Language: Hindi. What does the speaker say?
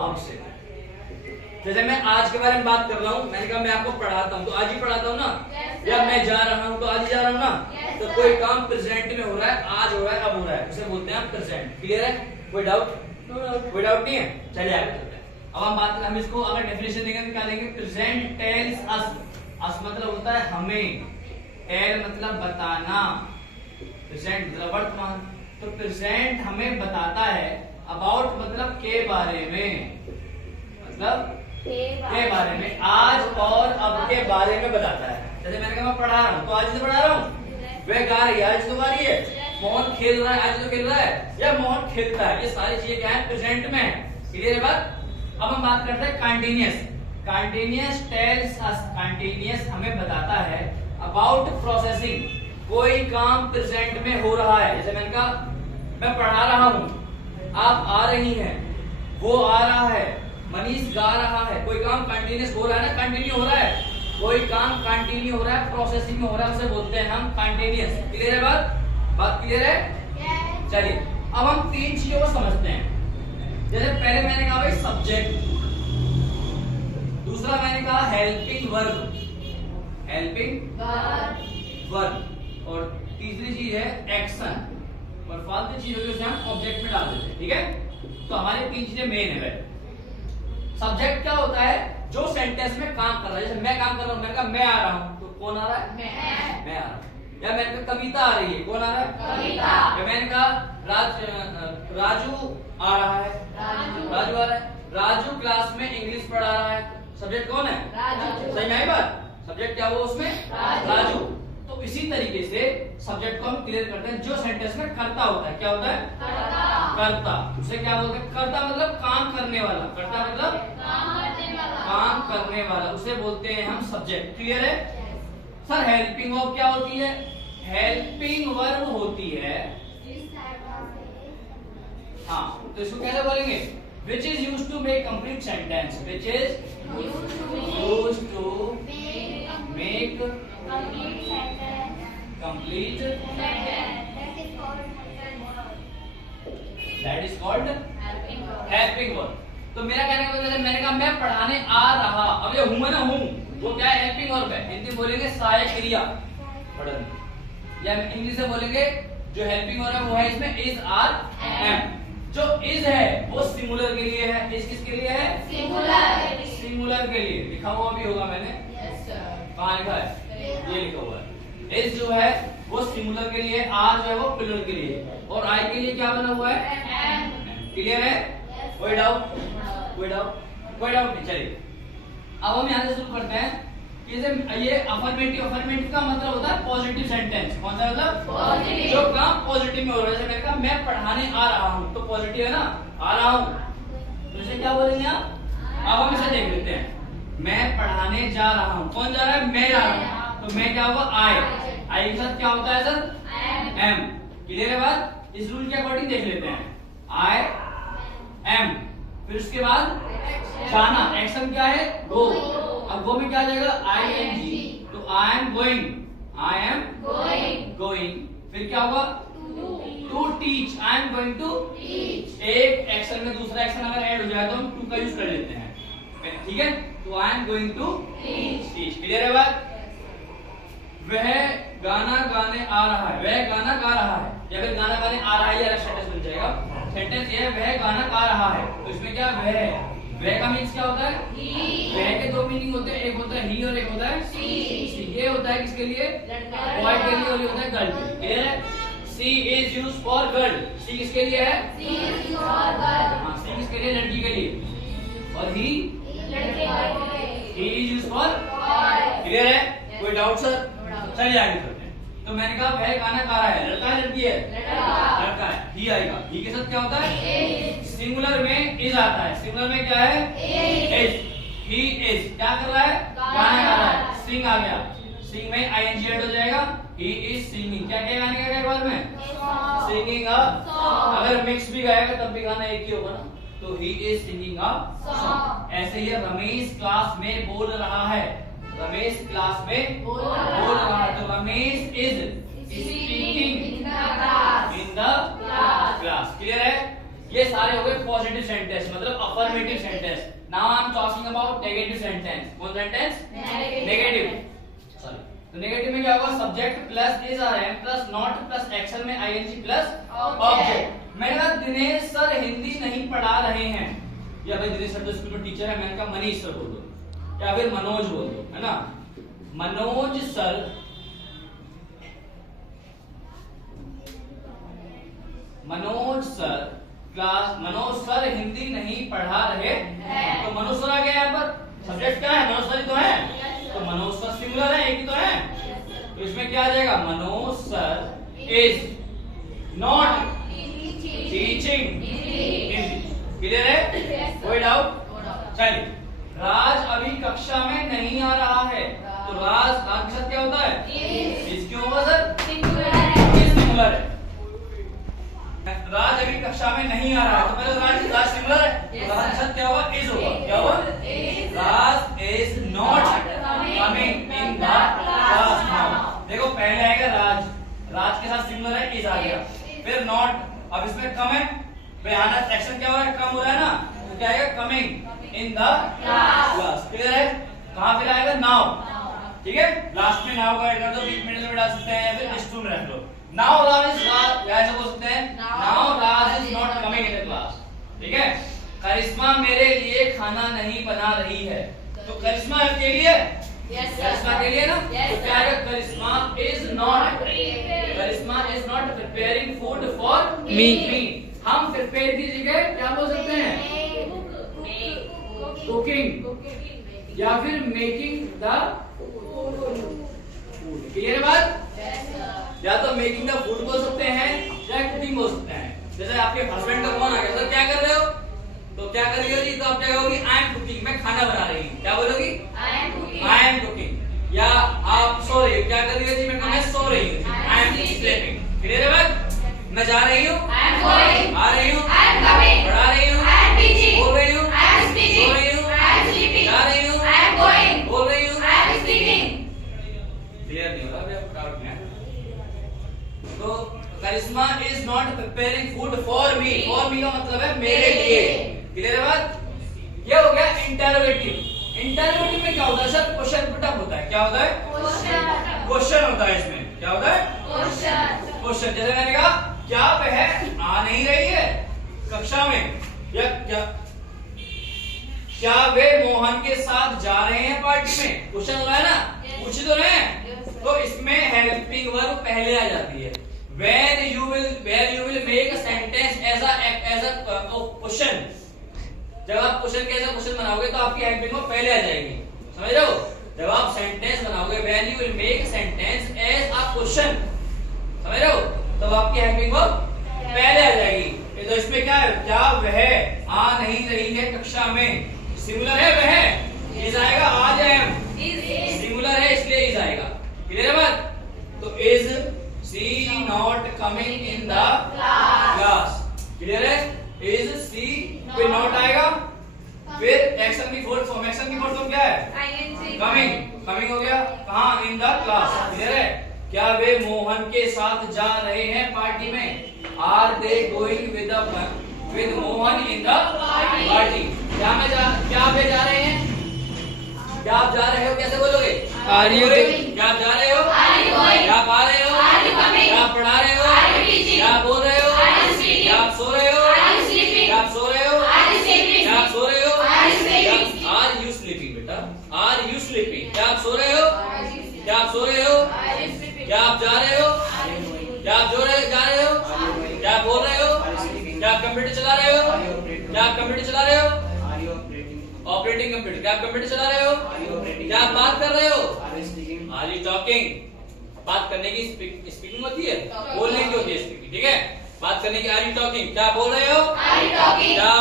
आउटसाइड। जैसे मैं आज के बारे में बात कर रहा हूँ, मैंने कहा मैं आपको पढ़ाता हूँ तो आज ही पढ़ाता हूँ ना, या मैं जा रहा हूँ तो आज ही जा रहा हूँ ना। तो कोई काम प्रेजेंट में हो रहा है, आज हो रहा है, अब हो रहा है, उसे बोलते हैं प्रेजेंट। क्लियर है? कोई डाउट? कोई डाउट नहीं है? चलिए आगे चलते हैं। अब हम इसको अगर डेफिनेशन देंगे तो क्या देंगे? प्रेजेंट टेल्स अस मतलब होता है हमें, टेल मतलब बताना, प्रेजेंट मतलब वर्तमान। तो प्रेजेंट हमें बताता है, अबाउट मतलब के बारे में, मतलब के बारे में, आज और अब के बारे में बताता है। जैसे मैंने कहा मैं पढ़ा रहा हूँ तो आज तो पढ़ा रहा हूँ, वह गा रही है आज तो गा रही है, मोहन खेल रहा है आज तो खेल रहा है, या मोहन खेलता है। ये सारी चीजें क्या है? प्रेजेंट में है। क्लियर है बात? अब हम बात करते हैं continuous. Continuous tells us, continuous हमें बताता है अबाउट प्रोसेसिंग, कोई काम प्रेजेंट में हो रहा है। जैसे मैंने कहा मैं पढ़ा रहा हूँ, आप आ रही हैं, वो आ रहा है, मनीष गा रहा है, कोई काम कंटीन्यूअस हो रहा है ना, कंटिन्यू हो रहा है, कोई काम कंटिन्यू हो रहा है, प्रोसेसिंग में हो रहा है, उसे बोलते हैं हम कंटीन्यूअस। क्लियर है बात? बात क्लियर है? चलिए अब हम तीन चीजों को समझते हैं। जैसे पहले मैंने कहा भाई सब्जेक्ट, दूसरा मैंने कहा हेल्पिंग वर्ब, हेल्पिंग वर्ब, और तीसरी चीज है एक्शन, और फालतू चीजों को हम ऑब्जेक्ट में डाल देते हैं। ठीक है? तो हमारे तीन चीजें मेन है। सब्जेक्ट क्या होता है? जो सेंटेंस में काम कर रहा है। जैसे मैं काम कर रहा हूँ, मैंने कहा मैं आ रहा हूँ, तो कौन आ रहा है? मैं आ रहा हूँ। या मैंने कहा कविता आ रही है, कौन आ रहा है? कविता। या मैंने कहा राजू आ रहा है, राजू आ रहा है। राजू क्लास में इंग्लिश पढ़ा रहा है, सब्जेक्ट कौन है? राजू। सही है बात? सब्जेक्ट क्या हुआ उसमें? राजू। तो इसी तरीके से सब्जेक्ट को हम क्लियर करते हैं। जो सेंटेंस में कर्ता होता है, क्या होता है? कर्ता। उसे क्या बोलते हैं? कर्ता मतलब काम करने वाला, कर्ता मतलब काम करने वाला, उसे बोलते हैं हम सब्जेक्ट। क्लियर है? सर हेल्पिंग वर्ब क्या होती है? हेल्पिंग वर्ब होती है, हाँ, तो इसको कैसे बोलेंगे? Which is used to make complete sentence, which is used to make complete that is called helping verb। तो मेरा कहने का मतलब मैंने कहा मैं पढ़ाने आ रहा, अब ये हूं ना, हूं वो क्या है? हेल्पिंग वर्ब है। हिंदी बोलेंगे सहायक क्रिया, पढ़ने, या इंग्लिश से बोलेंगे जो हेल्पिंग वर्ब है वो है इसमें इज, आर, एम। जो इज है वो सिंगुलर के लिए है। इज किसके लिए है? सिंगुलर, सिंगुलर के लिए। लिखा हुआ भी होगा मैंने, कहाँ लिखा है? ये लिखा हुआ है। इज जो है वो सिंगुलर के लिए, आर जो है वो प्लूरल के लिए, और आई के लिए क्या बना हुआ है? एम। क्लियर है? कोई डाउट? कोई डाउट? कोई डाउट नहीं। चलिए अब हम यहाँ से शुरू करते हैं कि ये अफर्मेटिव, अफर्मेटिव का मतलब होता है पॉजिटिव सेंटेंस। कौन सा मतलब? पॉजिटिव। जो काम पॉजिटिव में हो रहा है। जैसे मैंने कहा मैं पढ़ाने आ रहा हूँ, तो पॉजिटिव है ना, आ रहा हूँ, तो इसे क्या बोलेंगे आप? अब हम इसे देख लेते हैं। मैं पढ़ाने जा रहा हूँ, कौन जा रहा है? मैं जा रहा हूँ, तो मैं क्या होगा? आई के साथ क्या होता है सर? एम। क्लियर है बात? इस रूल के अकॉर्डिंग देख लेते हैं। आई एम, फिर उसके बाद जाना, एक्शन क्या है? गो। अब गो में क्या आ जाएगा? आई एन जी, तो I am going, I am going. फिर क्या होगा? To teach, I am going to teach. एक एक्शन में दूसरा एक्शन अगर ऐड हो जाए तो हम टू का यूज कर लेते हैं। ठीक है? तो I am going to teach. Clear है बात? वह गाना गाने आ रहा है, वह गाना गा रहा है, या फिर गाना गाने आ रहा है, ये सेंटेंस बन जाएगा। सेंटेंस ये है वह गाना गा रहा है, तो इसमें क्या वह है? वह का मीन्स क्या होता है? वह के दो मीनिंग होते हैं, एक होता है ही और एक होता है सी। ये होता है किसके लिए? बॉय के लिए, और ये होता है गर्ल के लिए। क्लियर है? सी इज यूज्ड फॉर गर्ल, सी किसके लिए है? सी इज फॉर गर्ल। हां, सी किसके लिए? लड़की के लिए। और he is used for boy. Clear है? कोई डाउट सर? चलिए आगे चलते हैं। तो मैंने कहा वह गाना गा रहा है, लड़का है लड़की है? लड़का है। ही आएगा, ही के साथ क्या होता है? सिंगुलर में इज आता है। सिंगुलर में क्या है? इज। ही इज क्या कर रहा है? गाना गा रहा है। सिंग आ गया, सिंग में आईएनजी ऐड हो जाएगा। ही इज सिंगिंग, क्या क्या गाने का एक बार में? Singing a song. अगर मिक्स भी गाएगा तब भी गाना एक ही होगा ना, तो he is singing a song. ऐसे ही रमेश क्लास में बोल रहा है, रमेश क्लास में बोल रहा है, तो Ramesh is speaking in the class. Clear है? ये सारे हो गए पॉजिटिव सेंटेंस, मतलब affirmative sentence. Now I am talking about negative sentence. कौन सेंटेंस? नेगेटिव। सॉरी, तो नेगेटिव में क्या होगा? सब्जेक्ट प्लस इज और am plus not plus action में आईएनजी प्लस ऑब्जेक्ट। मैंने कहा दिनेश सर हिंदी नहीं पढ़ा रहे हैं, या भाई दिनेश सर तो स्कूल में टीचर है, मैंने कहा मनीष सर बोल दो या फिर मनोज बोल दो, है ना। मनोज सर मनोज सर हिंदी नहीं पढ़ा रहे हैं। तो मनोज सर आ गया यहाँ पर, सब्जेक्ट क्या है? मनोज सर ही तो है, तो मनोज सर सिंगुलर है, एक ही तो है, तो इसमें क्या आ जाएगा? Manoj sir is not teaching Hindi. Clear है? कोई डाउट? चलिए, राज अभी कक्षा में नहीं आ रहा है, तो राज के साथ क्या होता है? इज क्यों होगा सर? सिंगुलर है। राज अभी कक्षा में नहीं आ रहा है, तो पहले राज सिंगुलर है, तो राज के साथ क्या होगा? इज होगा। क्या होगा? Raj is not coming in the class now. देखो पहले आएगा राज, राज के साथ सिंगुलर है, इज आ गया, फिर नॉट, अब इसमें कम है, भयानक एक्शन क्या हो रहा है? कम हो रहा है ना, तो क्या आएगा? Coming in the class. Clear है? कहां फिर आएगा? नाउ। ठीक है, लास्ट में नाउ का ऐड कर दो, बीच मिडिल में डाल सकते हैं, या फिर इस टू में रख दो। नाउ राज इज ऐसे बोल सकते हैं, now Raj is not coming in the class. ठीक है, करिश्मा मेरे लिए खाना नहीं बना रही है, तो करिश्मा के लिए, करिश्मा के लिए ना, तो क्या आएगा? Karishma is not preparing food for me. हम प्रिपेयर की जगह क्या बोल सकते हैं? कुकिंग या फिर मेकिंग द फूड। क्लियर है बात? या तो मेकिंग द फूड बोल सकते हैं या कुकिंग बोल सकते हैं। जैसे आपके हस्बैंड का फोन आ गया, सर क्या कर रहे हो? तो क्या कर रही हो जी? तो आप क्या कहोगी? आई एम कुकिंग, मैं खाना बना रही हूँ। क्या बोलोगी? I am cooking. या आप सो रही हो, क्या कर रही हो जी? मैं सो रही हूँ, आई एम स्लीपिंग। क्लियर है बात? मैं जा रही हूँ, आ रही हूँ, पढ़ा रही हूँ, बोल रही हूँ, सो रही हूँ, जा रही हूँ, बोल रही हूँ। क्लियर नहीं हो रहा? डाउट में तो Karishma is not preparing food for me. For me का मतलब है मेरे लिए। क्लियर है बात? ये हो गया इंटरोगेटिव। इंटरोगेटिव में क्या होता है सर? क्वेश्चन पुट अप होता है। क्या होता है? क्वेश्चन होता है इसमें। क्या होता है? क्वेश्चन। जैसे मैंने कहा, क्या वह आ नहीं रही है कक्षा में, या क्या वे मोहन के साथ जा रहे हैं पार्टी में? क्वेश्चन हो रहा है ना, पूछ तो रहे हैं, तो इसमें हेल्पिंग वर्ब पहले आ जाती है। When you will make a sentence as a question, जब आप क्वेश्चन के ऐसा क्वेश्चन बनाओगे तो आपकी हेल्पिंग वर्ब पहले आ जाएगी। समझ रहे हो? जब आप सेंटेंस बनाओगे, when you will make a sentence as a question, समझ रहे हो, तब आपकी हेल्पिंग वर्ब पहले आ जाएगी। तो इसमें क्या है? क्या वह आ नहीं रही है कक्षा में? सिंगुलर है वह, इज आएगा। आज एम सिंगुलर है, इसलिए इज आएगा। क्लियर है बात? तो is she not coming in the class. Clear है? इज सी फिर नॉट आएगा, फिर एक्शन की फोर्थ फॉर्म। एक्शन की फोर्थ फॉर्म क्या है? कमिंग। कमिंग हो गया कहाँ? इन द क्लास। क्लियर है? क्या वे मोहन के साथ जा रहे हैं पार्टी में? Are they going with Mohan in the party. क्या वे जा रहे हैं? क्या आप जा रहे हो? कैसे बोलोगे? Are you going? क्या आप जा रहे हो? क्या आप आ रहे हो? क्या आप पढ़ा रहे हो? क्या आप बोल रहे हो? क्या आप सो रहे हो? क्या आप सो रहे हो? क्या आप सो रहे हो? Are you sleeping? बेटा आर यू स्लीपिंग? क्या आप सो रहे हो? क्या आप सो रहे हो? क्या आप जा रहे हो? क्या आप जा रहे हो? क्या आप बोल रहे हो? क्या आप कंप्यूटर चला रहे हो? क्या आप कंप्यूटर चला रहे हो? Operating computer. क्या आप कंप्यूटर चला रहे हो? क्या आप बात कर रहे हो? Are you talking? बात करने की स्पीकिंग होती है, बोलने की होती है स्पीकिंग। ठीक है, बात करने की आर यू टॉकिंग? क्या बोल रहे हो? क्या